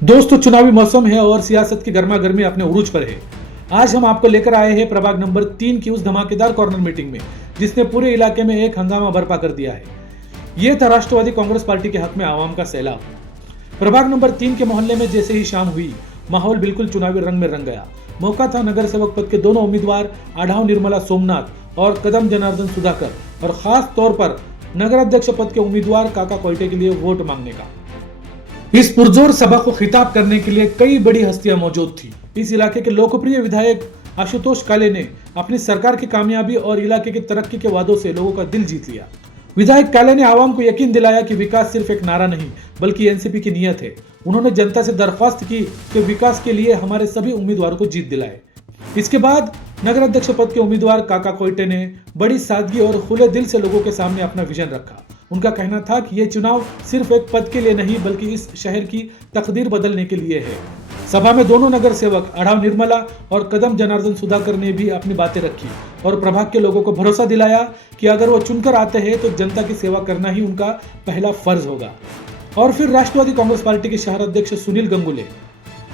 दोस्तों, चुनावी मौसम है और सियासत की गर्मा गर्मी अपने उरूज पर है। आज हम आपको लेकर आए हैं प्रभाग नंबर 3 की उस धमाकेदार कॉर्नर मीटिंग में जिसने पूरे इलाके में एक हंगामा बर्पा कर दिया है। यह था राष्ट्रवादी कांग्रेस पार्टी के हक में आवाम का सैलाब। प्रभाग नंबर 3 के मोहल्ले में जैसे ही शाम हुई, माहौल बिल्कुल चुनावी रंग में रंग गया। मौका था नगर सेवक पद के दोनों उम्मीदवार आढ़ाव निर्मला सोमनाथ और कदम जनार्दन सुधाकर और खास तौर पर नगराध्यक्ष पद के उम्मीदवार काका कोयटे के लिए वोट मांगने का। इस पुरजोर सभा को खिताब करने के लिए कई बड़ी हस्तियां मौजूद थी। इस इलाके के लोकप्रिय विधायक आशुतोष काले ने अपनी सरकार की कामयाबी और इलाके की तरक्की के वादों से लोगों का दिल जीत लिया। विधायक काले ने आवाम को यकीन दिलाया कि विकास सिर्फ एक नारा नहीं बल्कि एनसीपी की नीयत है। उन्होंने जनता से दरख्वास्त की कि विकास के लिए हमारे सभी उम्मीदवारों को जीत दिलाए। इसके बाद नगराध्यक्ष पद के उम्मीदवार काका कोयटे ने बड़ी सादगी और खुले दिल से लोगों के सामने अपना विजन रखा। उनका कहना था कि यह चुनाव सिर्फ एक पद के लिए नहीं बल्कि इस शहर की तकदीर बदलने के लिए है। सभा में दोनों नगर सेवक आढ़ाव निर्मला और कदम जनार्दन सुधाकर ने भी अपनी बातें रखी और प्रभाग के लोगों को भरोसा दिलाया कि अगर वो चुनकर आते हैं तो जनता की सेवा करना ही उनका पहला फर्ज होगा। और फिर राष्ट्रवादी कांग्रेस पार्टी के शहर अध्यक्ष सुनील गंगुले,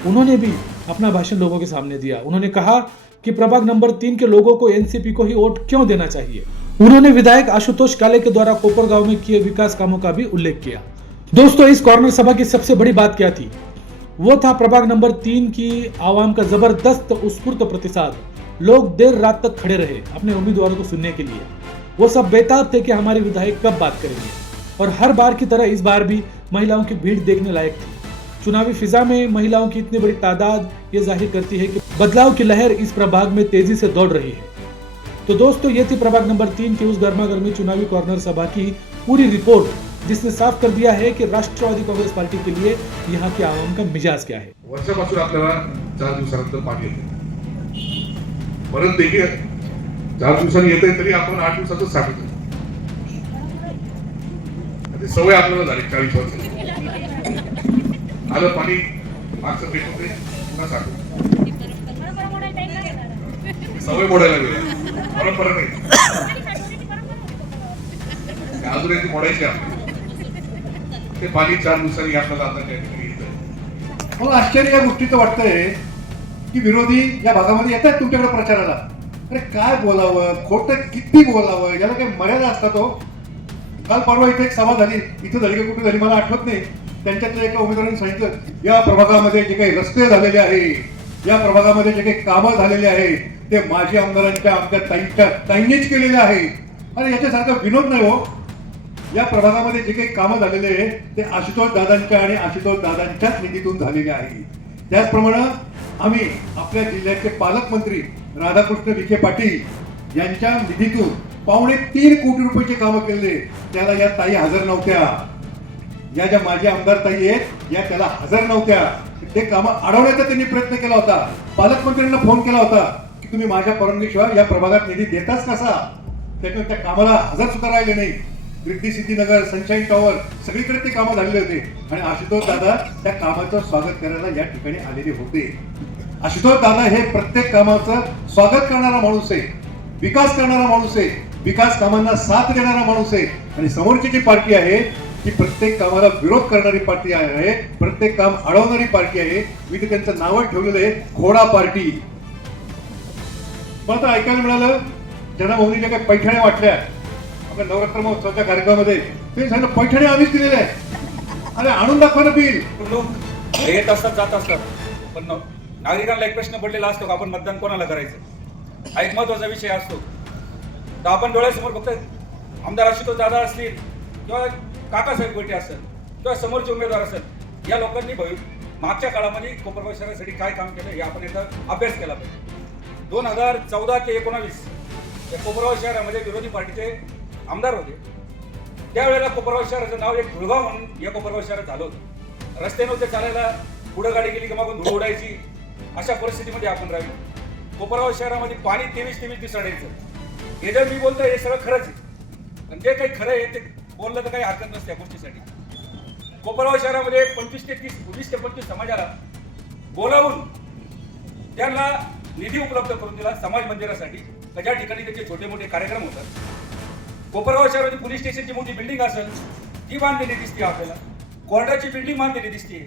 उन्होंने भी अपना भाषण लोगों के सामने दिया। उन्होंने कहा कि प्रभाग नंबर 3 के लोगों को एनसीपी को ही वोट क्यों देना चाहिए। उन्होंने विधायक आशुतोष काले के द्वारा कोपरगांव में किए विकास कामों का भी उल्लेख किया। दोस्तों, इस कॉर्नर सभा की सबसे बड़ी बात क्या थी? वो था प्रभाग नंबर 3 की आवाम का जबरदस्त उत्स्फूर्त प्रतिसाद। लोग देर रात तक खड़े रहे अपने उम्मीदवारों को सुनने के लिए। वो सब बेताब थे कि हमारे विधायक कब बात करेंगे। और हर बार की तरह इस बार भी महिलाओं की भीड़ देखने लायक थी। चुनावी फिजा में महिलाओं की इतनी बड़ी तादाद ये जाहिर करती है कि बदलाव की लहर इस प्रभाग में तेजी से दौड़ रही है। तो दोस्तों, ये थी प्रभाग नंबर 3 की उस गर्मा गर्मी चुनावी कॉर्नर सभा की पूरी रिपोर्ट, जिसने साफ कर दिया है कि राष्ट्रवादी कांग्रेस पार्टी के लिए यहाँ के आवाम का मिजाज क्या है। वर्षापासून आपल्याला 4 दिवसानंतर पाणी येते, परत देखील 4 दिवसांनी येते तरी आपण 8 दिवसाचं साठवतो. ती सवय आपल्याला झाली 40 वर्ष. आलं पाणी मागचं पेटून ते पुन्हा साठवतो. सवय मोडायला गेली, परंपरा नाही. अजून एक मोडायची आपली. ते पाणी 4 दिवसांनी आपल्याला आता त्या ठिकाणी येतं. मला आश्चर्य या गोष्टीचं वाटतंय की विरोधी या भागामध्ये येतात तुमच्याकडे प्रचाराला. अरे काय बोलावं, खोटं किती बोलावं, याला काही मर्यादा असतात हो. काल परवा इथे एक सभा झाली, इथं झाली की कुठे झाली मला आठवत नाही. त्यांच्यातल्या एका उमेदवारांनी सांगितलं या प्रभागामध्ये जे काही रस्ते झालेले आहे, या प्रभागामध्ये जे काही कामं झालेले आहे ते माजी आमदारांच्या आमच्या ताईंनीच केलेले आहे. अरे याच्यासारखा विनोद नाही हो. या प्रभागामध्ये जे काही कामं झालेले आहे ते आशुतोष दादांच्या आणि आशुतोष दादांच्याच निधीतून झालेले आहे. त्याचप्रमाणे आम्ही आपल्या जिल्ह्याचे पालकमंत्री राधाकृष्ण विखे पाटील यांच्या निधीतून 3.25 कोटी रुपयाचे कामं केले. त्याला या ताई हजर नव्हत्या. या ज्या माजी आमदार ताई आहेत या त्याला हजर नव्हत्या. ते कामं अडवण्याचा त्यांनी प्रयत्न केला होता. पालकमंत्र्यांना फोन केला होता की तुम्ही माझ्या परवानगीशिवाय या प्रभागात निधी देताच कसा. त्याच्यावर त्या कामाला हजर सुद्धा राहिले नाही. रिद्धी सिद्धीनगर, सनशाईन टॉवर सगळीकडे ते कामं झालेले होते आणि आशुतोष दादा त्या कामाचं स्वागत करायला या ठिकाणी आलेले होते. आशुतोष दादा हे प्रत्येक कामाचं स्वागत करणारा माणूस आहे, विकास करणारा माणूस आहे, विकास कामांना साथ देणारा माणूस आहे. आणि समोरची जी पार्टी आहे ती प्रत्येक कामाला विरोध करणारी पार्टी आहे, प्रत्येक काम अडवणारी पार्टी आहे. मी तर त्यांचं नाव ठेवलेलं आहे घोडा पार्टी. मला तर ऐकायला मिळालं जनाभवनीच्या काही पैठण्या वाटल्या आपल्या नवरात्र महोत्सवाच्या कार्यक्रमामध्ये. ते सांगितलं पैठण्या आम्हीच दिलेल्या आहे. अरे आणून दाखवा ना बिल. लोक येत असतात जात असतात, पण नागरिकांना एक प्रश्न पडलेला असतो, आपण मतदान कोणाला करायचं हा एक महत्वाचा विषय असतो. तर आपण डोळ्यासमोर फक्त आमदार आशुतोष दादा असतील किंवा काकासाहेब कोयटे असेल किंवा समोरचे उमेदवार असेल, या लोकांनी मागच्या काळामध्ये कोपरगाव शहरासाठी काय काम केलं हे आपण एकदा अभ्यास केला पाहिजे. 2014 ते 19 या कोपरगाव शहरामध्ये विरोधी पार्टीचे आमदार होते. त्यावेळेला कोपरगाव शहराचं नाव एक धुळगाव म्हणून या कोपरगाव शहरात झालं होतं. रस्ते नव्हते चालायला, पुढं गाडी गेली की मागून धूळ उडायची, अशा परिस्थितीमध्ये आपण राहिलो. कोपरगाव शहरामध्ये पाणी 23 दिवसाडायचं. हे जर मी बोलतोय हे सगळं खरंच आहे, पण जे काही खरं आहे ते बोललं तर काही हरकत नसते या गोष्टीसाठी. कोपरगाव शहरामध्ये 20 ते 25 समाजाला बोलावून त्यांना निधी उपलब्ध करून दिला समाज मंदिरासाठी, ज्या ठिकाणी त्याचे छोटे मोठे कार्यक्रम होतात. कोपरगाव शहरामध्ये पोलीस स्टेशनची मोठी बिल्डिंग असेल ती बांधलेली दिसते आपल्याला, कोर्टाची बिल्डिंग बांधलेली दिसते,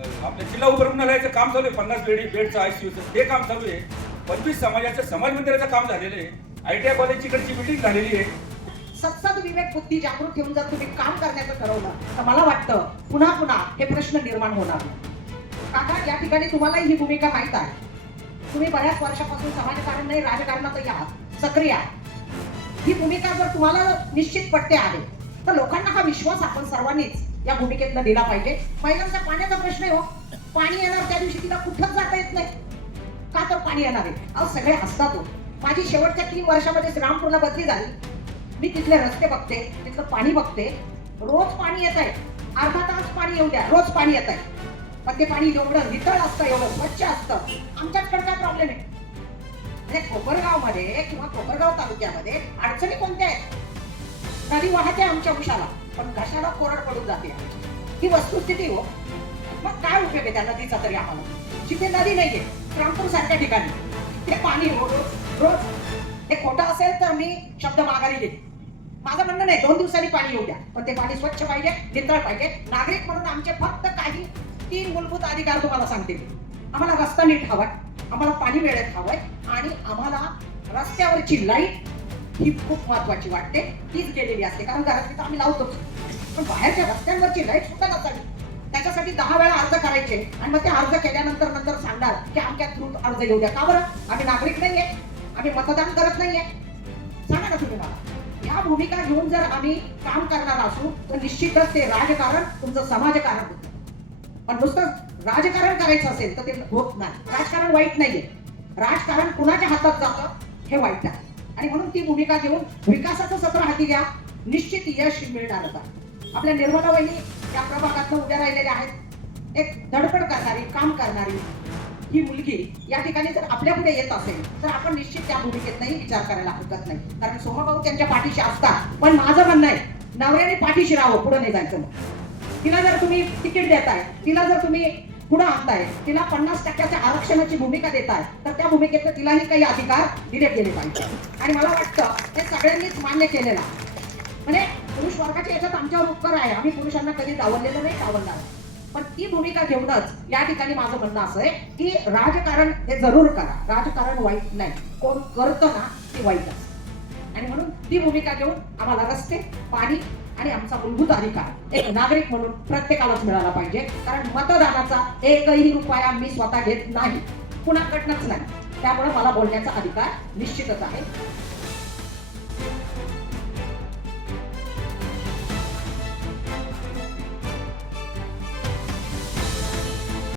आपल्या जिल्हा उपरुग्णालयाचं काम चालू आहे, 50 बेडचं आयसीयूचं ते काम चालू आहे. 25 समाजाचं समाज मंदिराचं काम झालेलं आहे. ITI कॉलेजची इकडची मिटिंग झालेली आहे. सत्सद विवेक बुद्धी जागृत ठेवून जर तुम्ही काम करण्याचं ठरवलं तर मला वाटतं पुन्हा पुन्हा हे प्रश्न निर्माण होणार. काका, या ठिकाणी तुम्हालाही ही भूमिका माहित आहे. तुम्ही बऱ्याच वर्षापासून समाजकारण नाही राजकारणातही आहात, सक्रिय आहात. ही भूमिका जर तुम्हाला निश्चित पटते आहे तर लोकांना हा विश्वास आपण सर्वांनीच या भूमिकेतनं दिला पाहिजे. महिलांचा पाण्याचा प्रश्न आहे हो. पाणी येणार त्या दिवशी तिला कुठंच जाता येत नाही. का तर पाणी येणार आहे. अहो सगळे हसतात हो. माझी शेवटच्या 3 वर्षामध्ये श्रीरामपूरला बदली झाली. मी तिथले रस्ते बघते, तिथलं पाणी बघते. रोज पाणी येत आहे. अर्धा तास पाणी येऊ द्या, रोज पाणी येत आहे. पण ते पाणी एवढं नितळ असतं, एवढं स्वच्छ असतं. आमच्याकडे काय प्रॉब्लेम आहे? म्हणजे कोपरगाव मध्ये किंवा कोपरगाव तालुक्यामध्ये अडचणी कोणत्या आहेत? नदी वाहते आमच्या उशाला, पण कशाला कोरड पडून जाते ही वस्तुस्थिती हो. मग काय उपयोग आहे त्या नदीचा तरी आम्हाला? जिथे नदी नाहीये, रामपूर सारख्या ठिकाणी ते पाणी रोज हे खोटं असेल तर मी शब्द माघारी घेईन. माझं म्हणणं नाही 2 दिवसांनी पाणी येऊ द्या, पण ते पाणी स्वच्छ पाहिजे, नितळ पाहिजे. नागरिक म्हणून आमचे फक्त काही 3 मूलभूत अधिकार तुम्हाला सांगते. आम्हाला रस्ता नीट हवाय, आम्हाला पाणी वेळेत हवंय आणि आम्हाला रस्त्यावरची लाईट ही खूप महत्वाची वाटते. तीच गेलेली असते, कारण घरात तर आम्ही लावतोच, पण बाहेरच्या रस्त्यांवरची लाईट सुद्धा नसावी. त्याच्यासाठी 10 वेळा अर्ज करायचे आणि मग ते अर्ज केल्यानंतर सांगणार की आमच्या थ्रू अर्ज येऊ द्या. का बरं? आम्ही नागरिक नाहीये, आम्ही मतदान करत नाहीये? सांगा ना तुम्ही मला. ह्या भूमिका घेऊन जर आम्ही काम करणार असू तर निश्चितच ते राजकारण तुमचं समाजकारण होतं. पण नुसतं राजकारण करायचं असेल तर ते होत नाही. राजकारण वाईट नाहीये, राजकारण कुणाच्या हातात जातं हे वाईट आहे. आणि म्हणून ती भूमिका घेऊन विकासाचं सत्र हाती घ्या, निश्चित यश मिळणार. आपल्या निर्मला वहिनी या प्रभागातून उभ्या राहिलेल्या आहेत. एक धडपड करणारी, काम करणारी ही मुलगी या ठिकाणी जर आपल्या पुढे येत असेल तर आपण निश्चित त्या भूमिकेतही विचार करायला हरकत नाही. कारण सोमाभाऊ त्यांच्या पाठीशी असतात. पण माझं म्हणणं आहे नवऱ्याने पाठीशी राहावं, पुढे नाही जायचं. तिला जर तुम्ही तिकीट देताय, तिला जर तुम्ही पुढे आणताय, तिला 50% आरक्षणाची भूमिका देताय तर त्या भूमिकेत तिलाही काही अधिकार दिले गेले पाहिजे. आणि मला वाटतं हे सगळ्यांनीच मान्य केलेलं. म्हणजे पुरुष वर्गाच्या याच्यात आमच्यावर उपकार आहे. आम्ही पुरुषांना कधी डावललेलं नाही, डावलणार. पण ती भूमिका घेऊनच या ठिकाणी माझं म्हणणं असं आहे की राजकारण हे जरूर करा. राजकारण वाईट नाही, कोण करतं ना ती वाईट असते. आणि म्हणून ती भूमिका घेऊन आम्हाला रस्ते, पाणी आणि आमचा मूलभूत अधिकार एक नागरिक म्हणून प्रत्येकालाच मिळाला पाहिजे. कारण मतदानाचा 1ही रुपया मी स्वतः घेत नाही, कुणाकडनंच नाही. त्यामुळे मला बोलण्याचा अधिकार निश्चितच आहे.